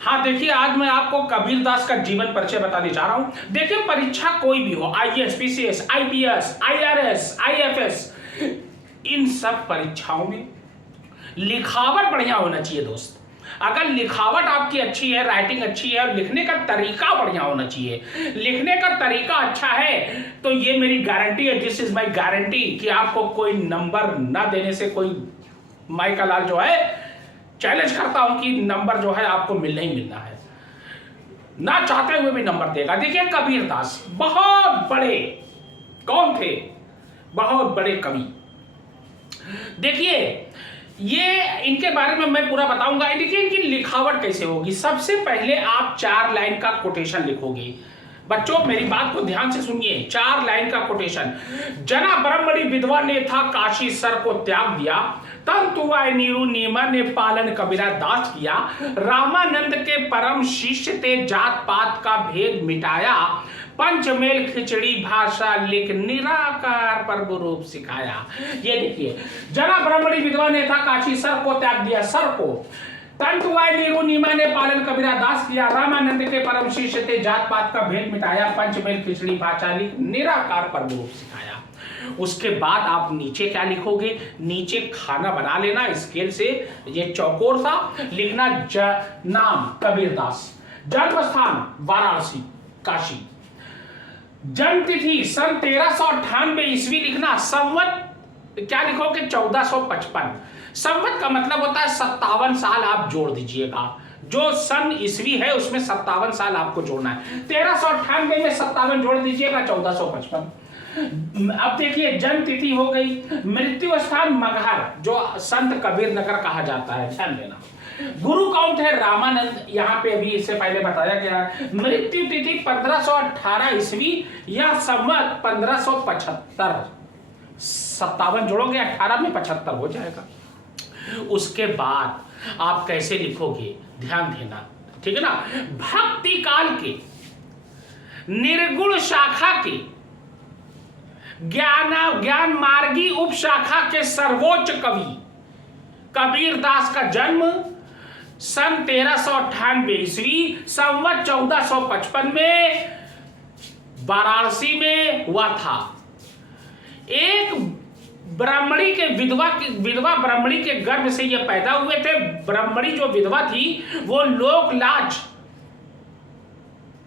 हाँ देखिए, आज मैं आपको कबीर दास का जीवन परिचय बताने जा रहा हूं। देखिए, परीक्षा कोई भी हो, IAS, PCS, IPS, IRS, IFS, इन सब परीक्षाओं में लिखावट बढ़िया होना चाहिए दोस्त। अगर लिखावट आपकी अच्छी है, राइटिंग अच्छी है और लिखने का तरीका बढ़िया होना चाहिए, लिखने का तरीका अच्छा है, तो ये मेरी गारंटी है, दिस इज माय गारंटी, कि आपको कोई नंबर ना देने से कोई माई का लाल जो है चैलेंज करता हूं कि नंबर जो है आपको मिलना ही मिलना है, ना चाहते हुए भी नंबर देगा। देखिए, कबीर दास बहुत बड़े कौन थे, बहुत बड़े कवि। देखिए, ये इनके बारे में मैं पूरा बताऊंगा। देखिए, इनकी लिखावट कैसे होगी। सबसे पहले आप 4 लाइन का कोटेशन लिखोगे। बच्चों, मेरी बात को ध्यान से सुनिए, 4 लाइन का कोटेशन। जना ब्रह्मणी विधवा ने था काशी सर को त्याग दिया, तन तुआय नीरू नीमा ने पालन कबीरा दास किया, रामानंद के परम शिष्य थे जात पात का भेद मिटाया, पंचमेल खिचड़ी भाषा लिख निराकार पर रूप सिखाया। ये देखिए, जना ब्रह्मणी विधवा ने था काशी सर को त्याग दिया, सर को, तंतुआय नीरू नीमा ने पालन कबीरा दास किया, रामानंद के परम शिष्य थे जात पात का भेद मिटाया, पंचमेल खिचड़ी भाषा लिख निराकार पर रूप सिखाया। उसके बाद आप नीचे क्या लिखोगे, नीचे खाना बना लेना स्केल से, ये चौकोर था, लिखना नाम कबीर दास, जन्म स्थान वाराणसी काशी, जन्म तिथि सन 1398 ईस्वी लिखना, संवत क्या लिखोगे 1455। संवत का मतलब होता है 57 साल, आप जोड़ दीजिएगा, जो सन ईस्वी है उसमें 57 साल आपको जोड़ना है, 1398 में 57 जोड़ दीजिएगा 1455। अब देखिए, जन्म तिथि हो गई, मृत्यु स्थान मगहर जो संत कबीर नगर कहा जाता है, ध्यान देना। गुरु कौन थे, रामानंद, यहाँ पे अभी इससे पहले बताया गया है। मृत्यु तिथि 1518 ईस्वी या संवत 1575, 57 जोड़ोगे 18 में 75 हो जाएगा। उसके बाद आप कैसे लिखोगे, ध्यान देना, ठीक है ना। भक्ति काल के निर्गुण शाखा के ज्ञान मार्गी उप शाखा के सर्वोच्च कवि कबीर दास का जन्म सन 1398 ईस्वी संवत 1455 में वाराणसी में हुआ था। एक ब्राह्मणी के विधवा ब्राह्मणी के गर्भ से ये पैदा हुए थे। ब्राह्मणी जो विधवा थी वो लोक लाज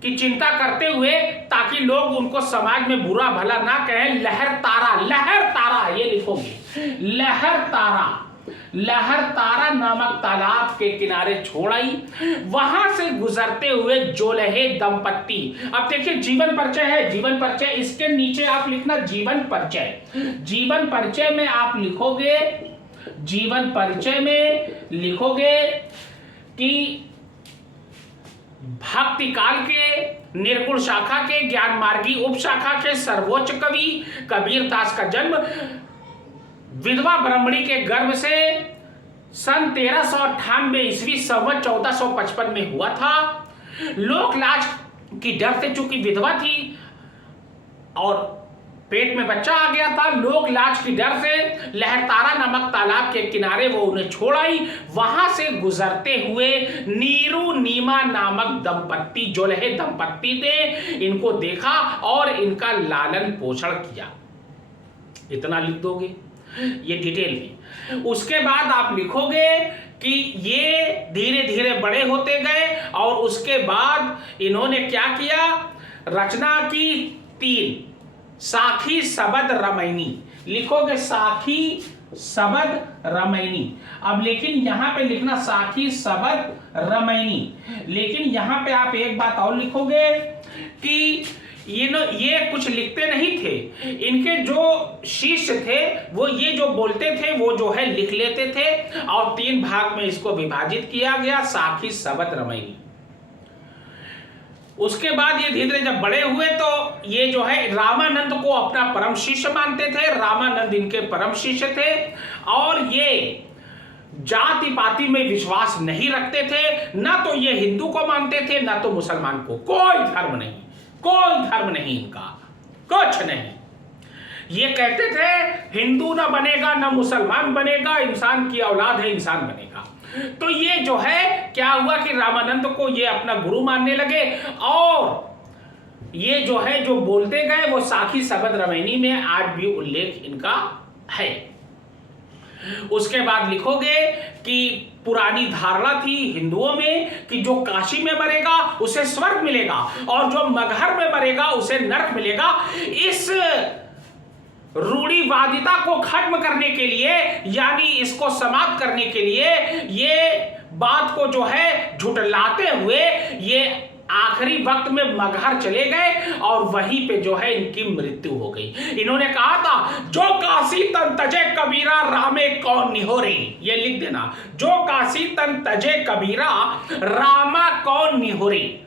की चिंता करते हुए, ताकि लोग उनको समाज में बुरा भला ना कहें, लहर तारा ये लिखोगे, लहर तारा नामक तालाब के किनारे छोड़ आई, वहां से गुजरते हुए जोलहे दंपत्ति। अब देखिए, जीवन परिचय है, जीवन परिचय, इसके नीचे आप लिखना जीवन परिचय। जीवन परिचय में आप लिखोगे, जीवन परिचय में लिखोगे कि भक्ति काल के निर्गुण शाखा के ज्ञान मार्गी उप शाखा के सर्वोच्च कवि कबीर दास का जन्म विधवा ब्राह्मणी के गर्भ से सन 1398 ईस्वी संवत 1455 में हुआ था। लोक लाज की डर से, चूंकि विधवा थी और पेट में बच्चा आ गया था, लोक लाज की डर से लहरतारा नामक तालाब के किनारे वो उन्हें छोड़ आई। वहां से गुजरते हुए नीरू नीमा नामक दंपत्ति, जोलहे दंपत्ति ने इनको देखा और इनका लालन पोषण किया। इतना लिख दोगे ये डिटेल में। उसके बाद आप लिखोगे कि ये धीरे धीरे बड़े होते गए और उसके बाद इन्होंने क्या किया, रचना की 3 साखी सबद रमैनी, लिखोगे साखी सबद रमैनी। अब लेकिन यहां पे लिखना साखी सबद रमैनी, लेकिन यहां पे आप एक बात और लिखोगे कि ये कुछ लिखते नहीं थे, इनके जो शिष्य थे वो ये जो बोलते थे वो जो है लिख लेते थे, और 3 भाग में इसको विभाजित किया गया, साखी सबद रमैनी। उसके बाद ये धीरे धीरे जब बड़े हुए तो ये जो है रामानंद को अपना परम शिष्य मानते थे, रामानंद इनके परम शिष्य थे, और ये जाति पाति में विश्वास नहीं रखते थे, ना तो ये हिंदू को मानते थे ना तो मुसलमान को, कोई धर्म नहीं इनका, कुछ नहीं। ये कहते थे हिंदू ना बनेगा ना मुसलमान बनेगा, इंसान की औलाद है इंसान बनेगा। तो ये जो है क्या हुआ कि रामानंद को ये अपना गुरु मानने लगे और ये जो है जो बोलते गए वो साखी शबद रमैनी में आज भी उल्लेख इनका है। उसके बाद लिखोगे कि पुरानी धारणा थी हिंदुओं में कि जो काशी में मरेगा उसे स्वर्ग मिलेगा और जो मगहर में मरेगा उसे नरक मिलेगा। इस रूढ़िवादिता को खत्म करने के लिए यानी इसको समाप्त करने के लिए ये बात को जो है झुठलाते हुए ये आखिरी वक्त में मगहर चले गए और वहीं पे जो है इनकी मृत्यु हो गई। इन्होंने कहा था जो काशी तन तजे कबीरा रामे कौन निहोरे, ये लिख देना, जो काशी तन तजे कबीरा रामा कौन निहोरे।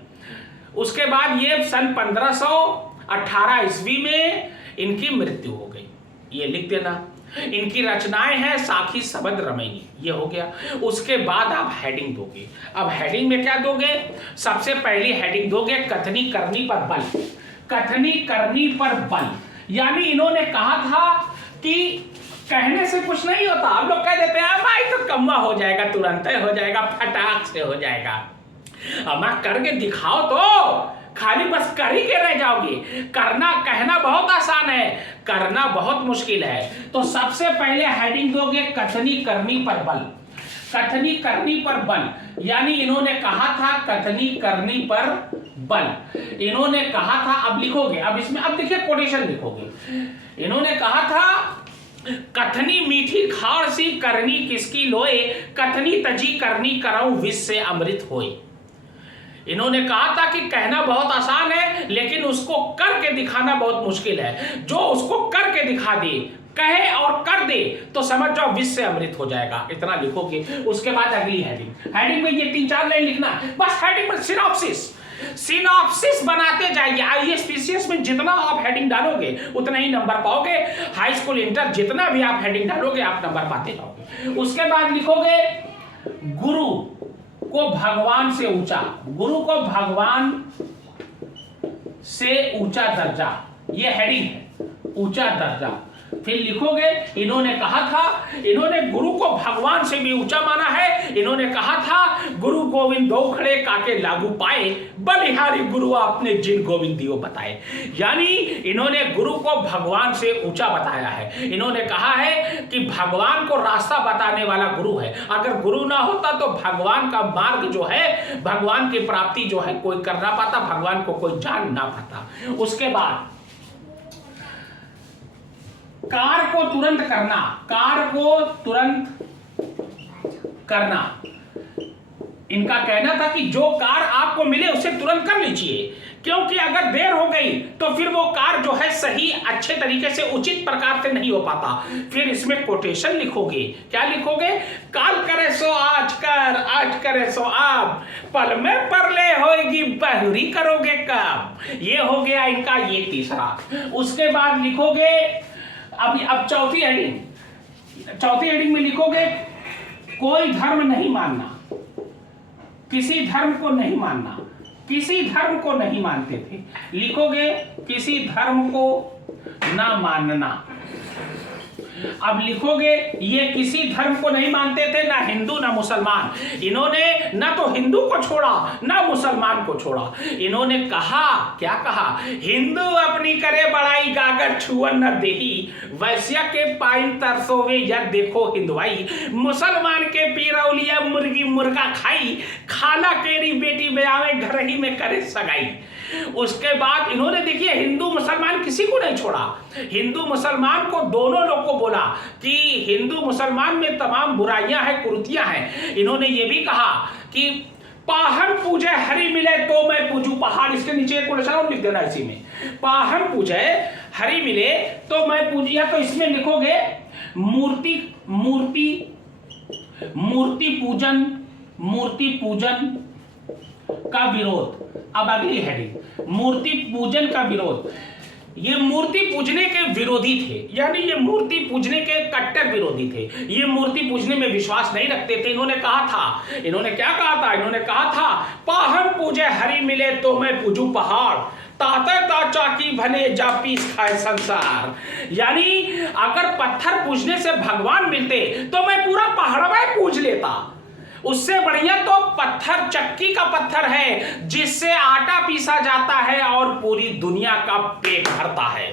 उसके बाद ये सन 1518 ईस्वी में इनकी मृत्यु हो गई, ये लिख देना। इनकी रचनाएं हैं साखी शबद रमैनी, ये हो गया। उसके बाद आप हेडिंग दोगे। अब हेडिंग में क्या दोगे? सबसे पहली हेडिंग दोगे कथनी करनी पर बल। कथनी करनी पर बल यानी इन्होंने कहा था कि कहने से कुछ नहीं होता। हम लोग कह देते हैं भाई तो कम्मा हो जाएगा, तुरंत हो जाएगा, फटाक से हो जाएगा। अमा करके दिखाओ तो, खाली बस कर ही के रह जाओगे। करना कहना बहुत आसान है, करना बहुत मुश्किल है। तो सबसे पहले हेडिंग दोगे कथनी करनी पर बल। कथनी करनी पर बल यानी इन्होंने कहा था कथनी करनी पर बल। इन्होंने कहा था, अब लिखोगे, अब इसमें अब देखिए कोटेशन लिखोगे। इन्होंने कहा था कथनी मीठी खाड़ सी करनी किसकी लोए, कथनी तजी करनी कराऊं विष से अमृत होए। इन्होंने कहा था कि कहना बहुत आसान है लेकिन उसको करके दिखाना बहुत मुश्किल है। जो उसको करके दिखा दे, कहे और कर दे तो समझ जाओ विष से अमृत हो जाएगा। इतना लिखोगे। उसके बाद अगली हेडिंग में ये 3-4 लाइन लिखना, बस हेडिंग में सिनॉप्सिस बनाते जाइए। आईएएस में जितना आप हेडिंग डालोगे उतना ही नंबर पाओगे। हाई स्कूल इंटर जितना भी आप हेडिंग डालोगे आप नंबर पाते जाओगे। उसके बाद लिखोगे गुरु को भगवान से ऊंचा, गुरु को भगवान से ऊंचा दर्जा, ये हेडिंग है, ऊंचा दर्जा। फिर लिखोगे इन्होंने कहा था, इन्होंने गुरु को भगवान से भी ऊंचा माना है। इन्होंने कहा था गुरु गोविंद दो खड़े काके लागू पाए, बलिहारी गुरु आपने जिन गोविंद दियो बताए। यानी इन्होंने गुरु को भगवान से ऊंचा बताया है। इन्होंने कहा है कि भगवान को रास्ता बताने वाला गुरु है। अगर गुरु ना होता तो भगवान का मार्ग जो है, भगवान की प्राप्ति जो है कोई कर ना पाता, भगवान को कोई जान ना पाता। उसके बाद कार को तुरंत करना, कार को तुरंत करना। इनका कहना था कि जो कार आपको मिले उसे तुरंत कर लीजिए, क्योंकि अगर देर हो गई तो फिर वो कार जो है सही अच्छे तरीके से उचित प्रकार से नहीं हो पाता। फिर इसमें कोटेशन लिखोगे। क्या लिखोगे? काल करे सो आज कर, आज करे सो आप, पल में परले होएगी बहुरी करोगे कब। ये हो गया इनका ये तीसरा। उसके बाद लिखोगे अब चौथी हेडिंग में लिखोगे कोई धर्म नहीं मानना, किसी धर्म को नहीं मानना, किसी धर्म को नहीं मानते थे। लिखोगे किसी धर्म को ना मानना। अब लिखोगे ये किसी धर्म को नहीं मानते थे, ना हिंदू ना मुसलमान। इन्होंने ना तो हिंदू को छोड़ा ना मुसलमान को छोड़ा। इन्होंने कहा, क्या कहा? हिंदू अपनी करे बड़ाई गागर छुअन न देही, वैश्य के पाइन तरसोवे या देखो हिंदवाई, मुसलमान के पीरौलिया मुर्गी मुर्गा खाई, खाला केरी बेटी ब्यावे घर ही में करे सगाई। उसके बाद इन्होंने देखिए हिंदू मुसलमान किसी को नहीं छोड़ा। हिंदू मुसलमान को दोनों लोग को बोला कि हिंदू मुसलमान में तमाम बुराइयां हैं, कुरीतियां हैं। इन्होंने ये भी कहा कि पाहन पूजे हरि मिले तो मैं पूजू पहाड़। इसके नीचे एक कोटेशन लिख देना इसी में, पाहन पूजे हरि मिले तो मैं पूजिया। तो इसमें लिखोगे मूर्ति पूजन का विरोध। अब अगली हेडिंग मूर्ति पूजन का विरोध। ये मूर्ति पूजने के विरोधी थे, यानी ये मूर्ति पूजने के कट्टर विरोधी थे। ये मूर्ति पूजने में विश्वास नहीं रखते थे। इन्होंने कहा था, इन्होंने क्या कहा था? इन्होंने कहा था पाहन पूजे हरि मिले तो मैं पूजू पहाड़, ताते ताचा की भले जा पीस खाए संसार। यानी अगर पत्थर पूजने से भगवान मिलते तो मैं पूरा पहाड़ में पूज लेता। उससे बढ़िया तो पत्थर चक्की का पत्थर है जिससे आटा पीसा जाता है और पूरी दुनिया का पेट भरता है।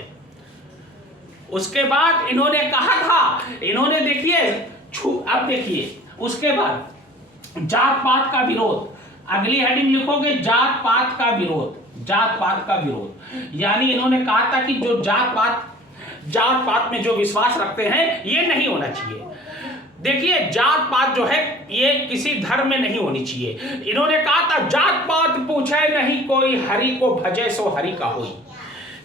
उसके बाद इन्होंने कहा था, इन्होंने देखिए अब देखिए उसके बाद जात पात का विरोध, अगली हेडिंग लिखोगे जात पात का विरोध, जात पात का विरोध। यानी इन्होंने कहा था कि जो जात पात में जो विश्वास रखते हैं ये नहीं होना चाहिए। देखिए जात पात जो है ये किसी धर्म में नहीं होनी चाहिए। इन्होंने कहा था जात पात पूछे नहीं कोई, हरि को भजे सो हरि का होई।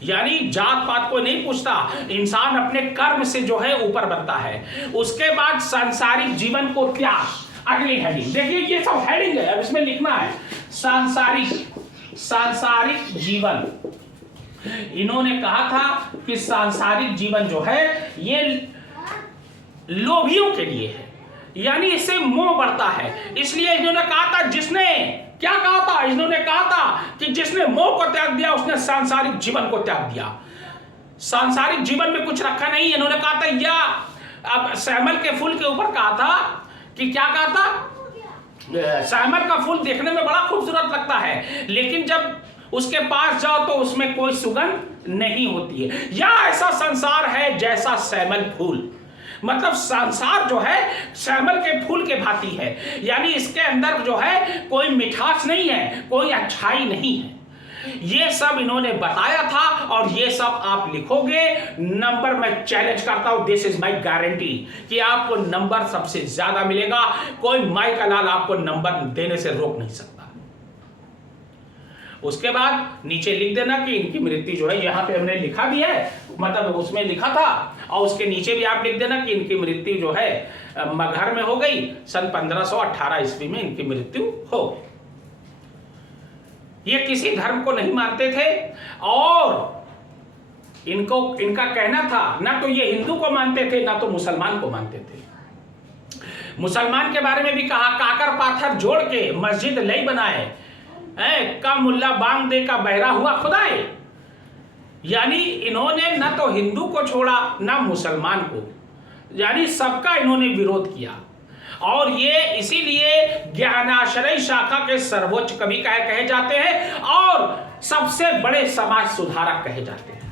यानी जात पात को नहीं पूछता, इंसान अपने कर्म से जो है ऊपर बनता है। उसके बाद सांसारिक जीवन को त्याग, अगली हेडिंग देखिए, ये सब हेडिंग है, अब इसमें लिखना है सांसारिक जीवन। इन्होंने कहा था कि सांसारिक जीवन जो है ये लोभियों के लिए है, यानी इससे मोह बढ़ता है। इसलिए इन्होंने कहा था, जिसने क्या कहा था, इन्होंने कहा था कि जिसने मोह को त्याग दिया उसने सांसारिक जीवन को त्याग दिया। सांसारिक जीवन में कुछ रखा नहीं। इन्होंने कहा था, या अब सैमल के फूल के ऊपर कहा था कि क्या कहा था, सैमल का फूल देखने में बड़ा खूबसूरत लगता है लेकिन जब उसके पास जाओ तो उसमें कोई सुगंध नहीं होती है। या ऐसा संसार है जैसा सैमल फूल, मतलब संसार जो है सैमल के फूल के भांति है, यानी इसके अंदर जो है कोई मिठास नहीं है, कोई अच्छाई नहीं है। ये सब इन्होंने बताया था और ये सब आप लिखोगे। नंबर मैं चैलेंज करता हूं, दिस इज माय गारंटी कि आपको नंबर सबसे ज्यादा मिलेगा। कोई माई का लाल आपको नंबर देने से रोक नहीं सकता। उसके बाद नीचे लिख देना कि इनकी मृत्यु जो है, यहां पे हमने लिखा भी है, मतलब उसमें लिखा था, और उसके नीचे भी आप लिख देना कि इनकी मृत्यु जो है मगहर में हो गई, सन 1518 ईस्वी में इनकी मृत्यु हो गई। ये किसी धर्म को नहीं मानते थे और इनका कहना था ना तो ये हिंदू को मानते थे ना तो मुसलमान को मानते थे। मुसलमान के बारे में भी कहा, काकर पाथर जोड़ के मस्जिद लई बनाए, का मुल्ला बांग दे का बहरा हुआ खुदाए। यानी इन्होंने ना तो हिंदू को छोड़ा ना मुसलमान को, यानी सबका इन्होंने विरोध किया। और ये इसीलिए ज्ञानाश्रय शाखा के सर्वोच्च कवि कहे जाते हैं और सबसे बड़े समाज सुधारक कहे जाते हैं।